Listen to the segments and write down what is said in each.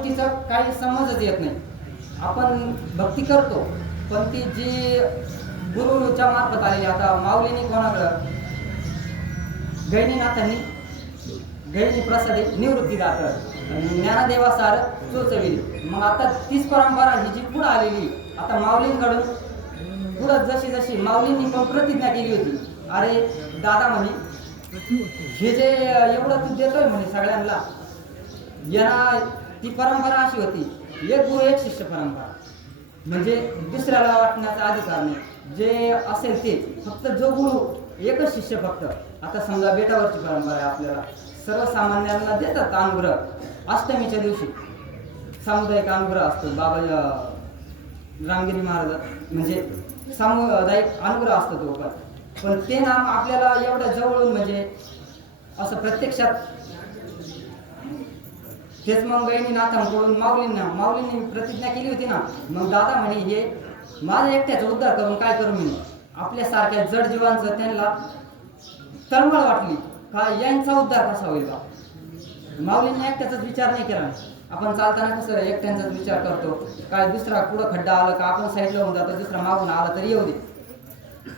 गोष्टीचं काही समजच येत नाही. आपण भक्ती करतो पण ती जी गुरुच्या मार्फत आलेली, आता माऊलीने कोणाकडं गैनीनाथांनी गैनी प्रसादे निवृत्ती दाखल ज्ञानदेवासार चोचविली. मग आता तीच परंपरा ही जी पुढं आलेली, आता माऊलींकडून पुढं जशी जशी माऊलींनी पण प्रतिज्ञा केली होती, अरे दादा म्हणे हे जे एवढं तू देतोय म्हणे सगळ्यांना, यांना ती परंपरा अशी होती, एक गुरु एक शिष्य परंपरा, म्हणजे दुसऱ्याला वाटण्याचा अधिकार नाही, जे असेल ते फक्त जो गुरु एकच शिष्य फक्त. आता समजा बेटावरची परंपरा आहे, आपल्याला सर्वसामान्यांना देतात अनुग्रह. अष्टमीच्या दिवशी सामुदायिक अनुग्रह असतो, बाबा रामगिरी महाराज म्हणजे सामुदायिक अनुग्रह असतो तो. पण ते नाम आपल्याला एवढ्या जवळून म्हणजे असं प्रत्यक्षात तेच मग गैनीनाथांकडून माऊलींनी प्रतिज्ञा केली होती ना. मग दादा म्हणे हे माझ्या एकट्याचा उद्धार करून काय करू मी, आपल्यासारख्या जड जीवांचं त्यांना तळमळ वाटली का यांचा उद्धार कसा होईल का. माऊलींनी एकट्याचाच विचार नाही केला. आपण चालताना कसं एकट्यांचाच विचार करतो, काय दुसरा पुढं खड्डा आलं का आपण साईडला होऊन जातो, दुसरा मागून आला तरी येऊ दे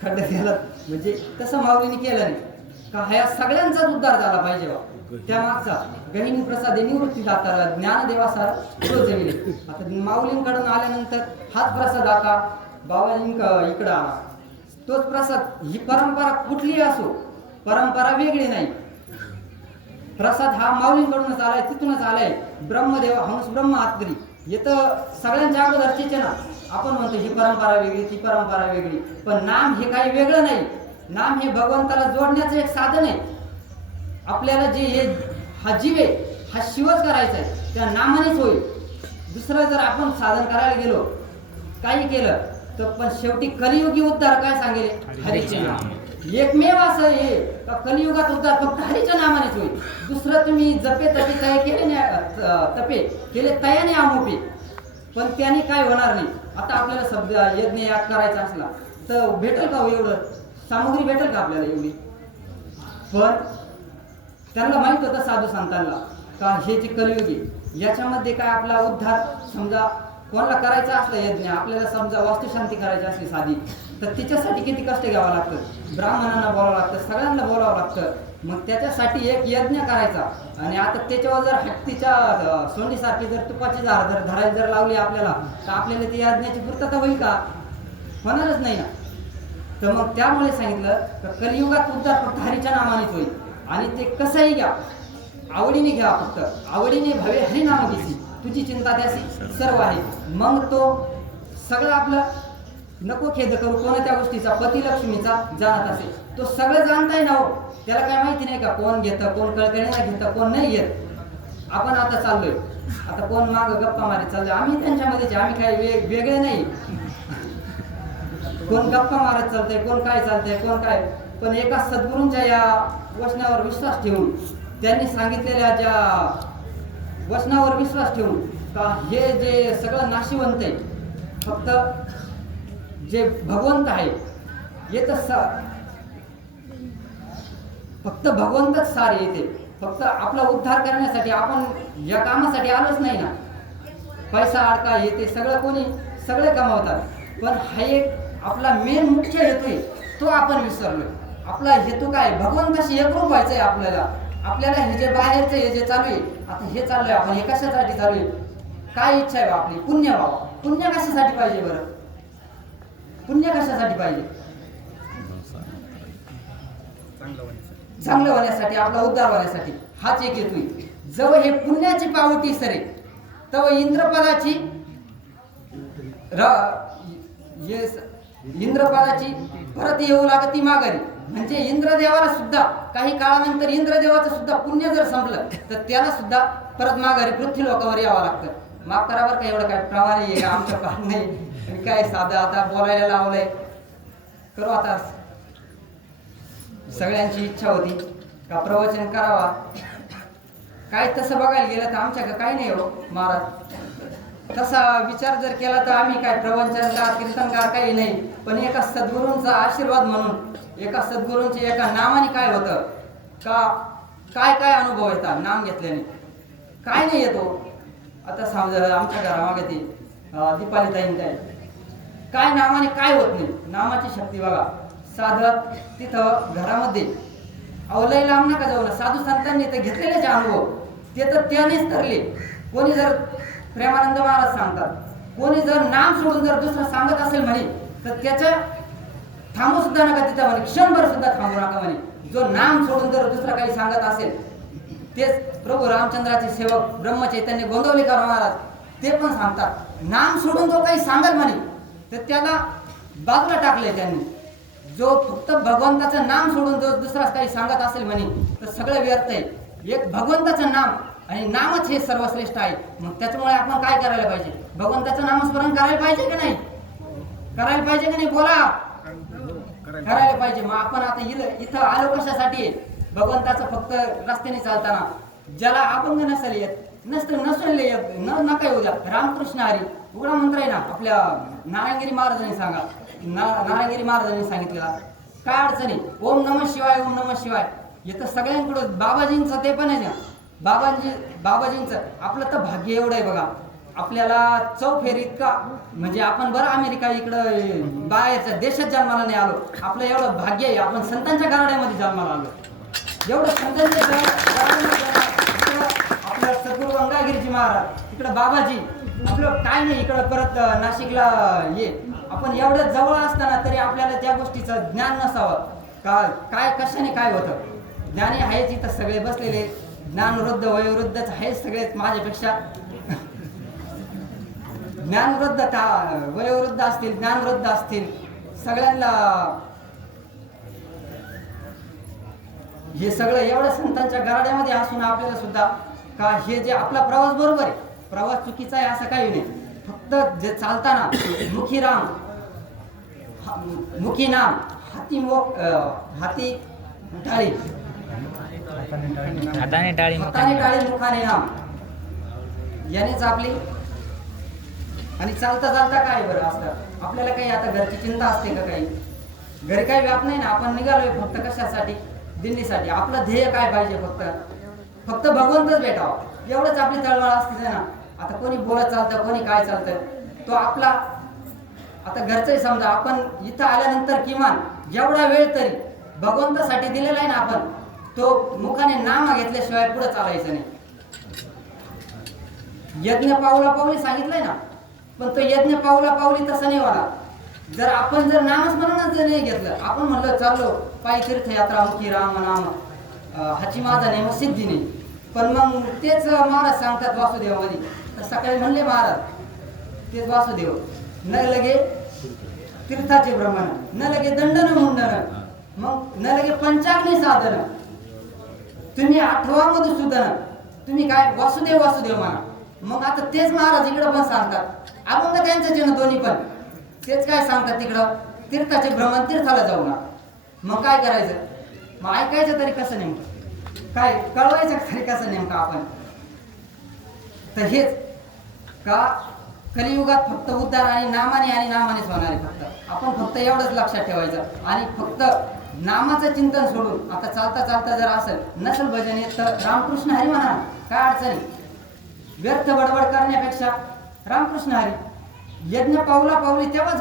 खड्डा गेला, म्हणजे तसं माऊलीने केलं नाही का ह्या सगळ्यांचाच उद्धार झाला पाहिजे बा. त्या मागचा गहिनी प्रसादे निवृत्ती दाता ज्ञानदेवासार चोचविले. आता माऊलींकडून आल्यानंतर हाच प्रसाद आता बाबाजींक इकडं आला, तोच प्रसाद. ही परंपरा कुठलीही असो, परंपरा वेगळी नाही. प्रसाद हा माऊलींकडूनच आलाय, तिथूनच आलाय. ब्रह्मदेव हंस ब्रह्म आतगरी येतं सगळ्यांच्या अगोदरचेच ना. आपण म्हणतो ही परंपरा वेगळी, ती परंपरा वेगळी, पण नाम हे काही वेगळं नाही. नाम हे भगवंताला जोडण्याचं एक साधन आहे. आपल्याला जे हे हा जीव आहे हा शिवच करायचा आहे, त्या नामानेच होईल. दुसरं जर आपण साधन करायला गेलो, काही केलं तर पण शेवटी कलियुगी उद्धार काय सांगेल, हरीचे नाम. एकमेव असं आहे का कलियुगात उद्धार फक्त हरीच्या नामानेच होईल. दुसरं तुम्ही जपे तपे तय केले नाही, तपे केले तयाने आमोपे, पण त्याने काय होणार नाही. आता आपल्याला शब्द यज्ञ याग करायचा असला तर भेटेल का एवढं सामग्री, भेटेल का आपल्याला एवढी. पण त्यांना माहित होतं साधू संतांना का हे जे कलियुगी याच्यामध्ये काय आपला उद्धार, समजा कोणाला करायचा असला यज्ञ, आपल्याला समजा वास्तुशांती करायची असली साधी, तर तिच्यासाठी किती कष्ट घ्यावं लागतं, ब्राह्मणांना बोलावं लागतं, सगळ्यांना बोलावं लागतं. मग त्याच्यासाठी एक यज्ञ करायचा, आणि आता त्याच्यावर जर हत्तीच्या सोंडीसारखी जर तुपाची झाड जर धरायला जर लावली आपल्याला, तर आपल्याला ती यज्ञाची पूर्तता होईल का, होणारच नाही ना. तर मग त्यामुळे सांगितलं तर कलियुगात उद्धार फक्त हरीच्या नामानेच होईल. आणि ते कसंही घ्या, आवडीने घ्या, फक्त आवडीने भावे हरिनाम घेसी, तुझी चिंता त्याशी सर्व आहे. मग तो सगळं आपलं नको खेद करू कोणत्या गोष्टीचा, पतिलक्ष्मीचा जाणत असेल, तो सगळं जाणताय ना हो. त्याला काय माहिती नाही का कोण घेतं, कोण कळकळीला घेतं, कोण नाही घेत. आपण आता चाललोय, आता कोण माग गप्पा मारे चाललोय, आम्ही त्यांच्यामध्येच, आम्ही काही वेगळे नाही. कोण गप्पा मारत चालतंय, कोण काय चालतंय, कोण काय. पण एका सद्गुरूंच्या या वचनावर विश्वास ठेवून, त्यांनी सांगितलेल्या ज्या वचनावर विश्वास ठेवून का हे जे सगळं नाशिवंत आहे, फक्त जे भगवंत आहे येतं, फक्त भगवंतच सार येते. फक्त आपला उद्धार करण्यासाठी आपण या कामासाठी आलोच नाही ना. पैसा अडका येते सगळं कोणी सगळे कमावतात, पण हा एक आपला मेन मुख्य हेतू आहे तो आपण विसरलो. आपला हेतू काय, भगवंताशी एकरूप व्हायचं आहे आपल्याला. आपल्याला हे जे बाहेरचं हे जे चालू आहे, आता हे चाललंय, आपण हे कशासाठी चालू आहे, काय इच्छा आहे आपली, पुण्य व्हावं. पुण्य कशासाठी पाहिजे बरं, पुण्य कशासाठी पाहिजे, चांगलं होण्यासाठी, आपला उद्धार होण्यासाठी. हाच एक हेतू आहे. जव हे पुण्याची पावटी सरे तव इंद्रपदाची इंद्रपदाची परत येऊ लागती माघारी. म्हणजे इंद्रदेवाला सुद्धा काही काळानंतर इंद्रदेवाचं सुद्धा पुण्य जर संपलं तर त्याला सुद्धा परत माघारी पृथ्वी लोकांवर यावं लागतं. माफ करा बरं का, एवढं काय प्रवाही आहे आमच्या काळ नाही, काय साधं आता बोलायला लावलंय. करू आता, सगळ्यांची इच्छा होती का प्रवचन करावा, काय तसं बघायला गेलं तर आमच्याकडे काही नाही हो महाराज. तसा विचार जर केला तर आम्ही काय प्रवचनकार कीर्तनकार काही नाही. पण एका सद्गुरूंचा आशीर्वाद म्हणून, एका सद्गुरूंचे एका नामाने काय होतं का, काय काय अनुभव येतात नाम घेतल्याने, काय नाही येतो. आता समजा आमच्या घरामागे ती दीपाली ताईन काय नामाने काय होत नाही, नामाची शक्ती बघा. साधं तिथं घरामध्ये अवलय लांब नका जाऊ ना, साधू संतांनी तर घेतलेलेच अनुभव ते तर त्यानेच ठरले. कोणी जर प्रेमानंद महाराज सांगतात, कोणी जर नाम सोडून जर दुसरं सांगत असेल म्हणे तर त्याचं थांबू सुद्धा नका तिथं म्हणे, क्षणभर सुद्धा थांबू नका म्हणे. जो नाम सोडून जर दुसरं काही सांगत असेल, तेच प्रभू रामचंद्राचे सेवक ब्रह्मचैतन्य गोंदवलेकर महाराज ते पण सांगतात, नाम सोडून जो काही सांगत म्हणे तर त्याला बाजूला टाकले त्यांनी. जो फक्त भगवंताचं नाम सोडून जो दुसरा काही सांगत असेल म्हणे तर सगळं व्यर्थ आहे. एक भगवंताचं नाम आणि नामच हे सर्वश्रेष्ठ आहे. मग त्याच्यामुळे आपण काय करायला पाहिजे, भगवंताचं नामस्मरण करायला पाहिजे की नाही, करायला पाहिजे की नाही, बोला करायला पाहिजे. मग आपण आता इथं आलो कशासाठी, भगवंताचं फक्त रस्त्याने चालताना ज्याला अभंग नसेल येत नसून येत नका येऊ द्या. रामकृष्ण हरी उघडा मंत्र आहे ना, आपल्या नारायणगिरी महाराजांनी नारायणगिरी महाराजांनी सांगितलेला. काय अडचणी, ओम नमः शिवाय, ओम नमः शिवाय येतं सगळ्यांकडं. बाबाजींचं ते पण आहे ना, बाबाजींचं आपलं तर भाग्य एवढं आहे बघा. आपल्याला चौफेरीत का म्हणजे आपण बरं अमेरिका इकडं बाहेरच्या देशात जन्माला नाही आलो, आपलं एवढं भाग्य आहे आपण संतांच्या गारड्यामध्ये जन्माला आलो. एवढं संतांच्या आपलं सद्गुरू गंगागिरीजी महाराज, इकडं बाबाजी, आपलं काय नाही इकडं परत नाशिकला ये. आपण एवढं जवळ असताना तरी आपल्याला त्या गोष्टीचं ज्ञान नसावं का, काय कशाने काय होतं. ज्ञानी आहेच इथं सगळे बसलेले, ज्ञानवृद्ध वयोवृद्धच आहेच सगळेच माझ्यापेक्षा. ज्ञानवृद्ध वयोवृद्ध असतील, ज्ञानवृद्ध असतील, सगळ्यांना हे सगळं एवढं संतांच्या गराड्यामध्ये असून आपल्याला सुद्धा का हे जे आपला प्रवास बरोबर आहे, प्रवास चुकीचा आहे असं काही नाही. फक्त जे चालताना मुखी नाम हाती टाळी मुखाने नाम यानेच आपली. आणि चालता चालता काय बरं असतं आपल्याला, काही आता घरची चिंता असते का, काही घरी काही व्याप नाही ना. आपण निघालोय फक्त कशासाठी, दिंडीसाठी. आपलं ध्येय काय पाहिजे, फक्त भगवंतच भेटावा एवढंच आपली तळमळ असते ना. आता कोणी बोलत चालतं, कोणी काय चालतं, तो आपला. आता घरचंही समजा आपण इथं आल्यानंतर किमान जेवढा वेळ तरी भगवंतासाठी दिलेला आहे ना आपण, तो मुखाने नाम घेतल्याशिवाय पुढे चालायचं नाही. यज्ञ पावला पावली सांगितलंय ना, पण तो यज्ञ पावला पावली तसं नाही व्हायला. जर आपण जर नामस्मरणच जर नाही घेतलं, आपण म्हणलं चाललो पायी तीर्थयात्रा मुखी राम नाम हाची माझा नेम सिद्धी नाही. पण मग तेच महाराज सांगतात वासुदेवामध्ये, तर सकाळी म्हणले महाराज तेच वासुदेव, न लगे तीर्थाचे भ्रमण, न लगे दंडन मुंडन, मग न लगे पंचाग्नी साधन, तुम्ही आठवा मधुसूदन, तुम्ही काय वासुदेव वासुदेव म्हणा. मग आता तेच महाराज इकडं पण सांगतात, अभंग त्यांचं चिन्ह दोन्ही पण तेच काय सांगतात तिकडं, तीर्थाचे भ्रमण, तीर्थाला जाऊ ना. मग काय करायचं, मग ऐकायचं तरी कसं नेमकं, काय कळवायचं तरी कसं नेमकं आपण. तर हेच का कलियुगात फक्त उद्धार आणि नामानेच होणार आहे. फक्त आपण फक्त एवढंच लक्षात ठेवायचं आणि फक्त नामाचं चिंतन सोडून आता चालता चालता जर असेल नसेल भजन येत तर रामकृष्ण हरी म्हणा, काय अडचणी. व्यर्थ बडबड करण्यापेक्षा रामकृष्ण हरी. यज्ञ पावला पावली तेव्हाच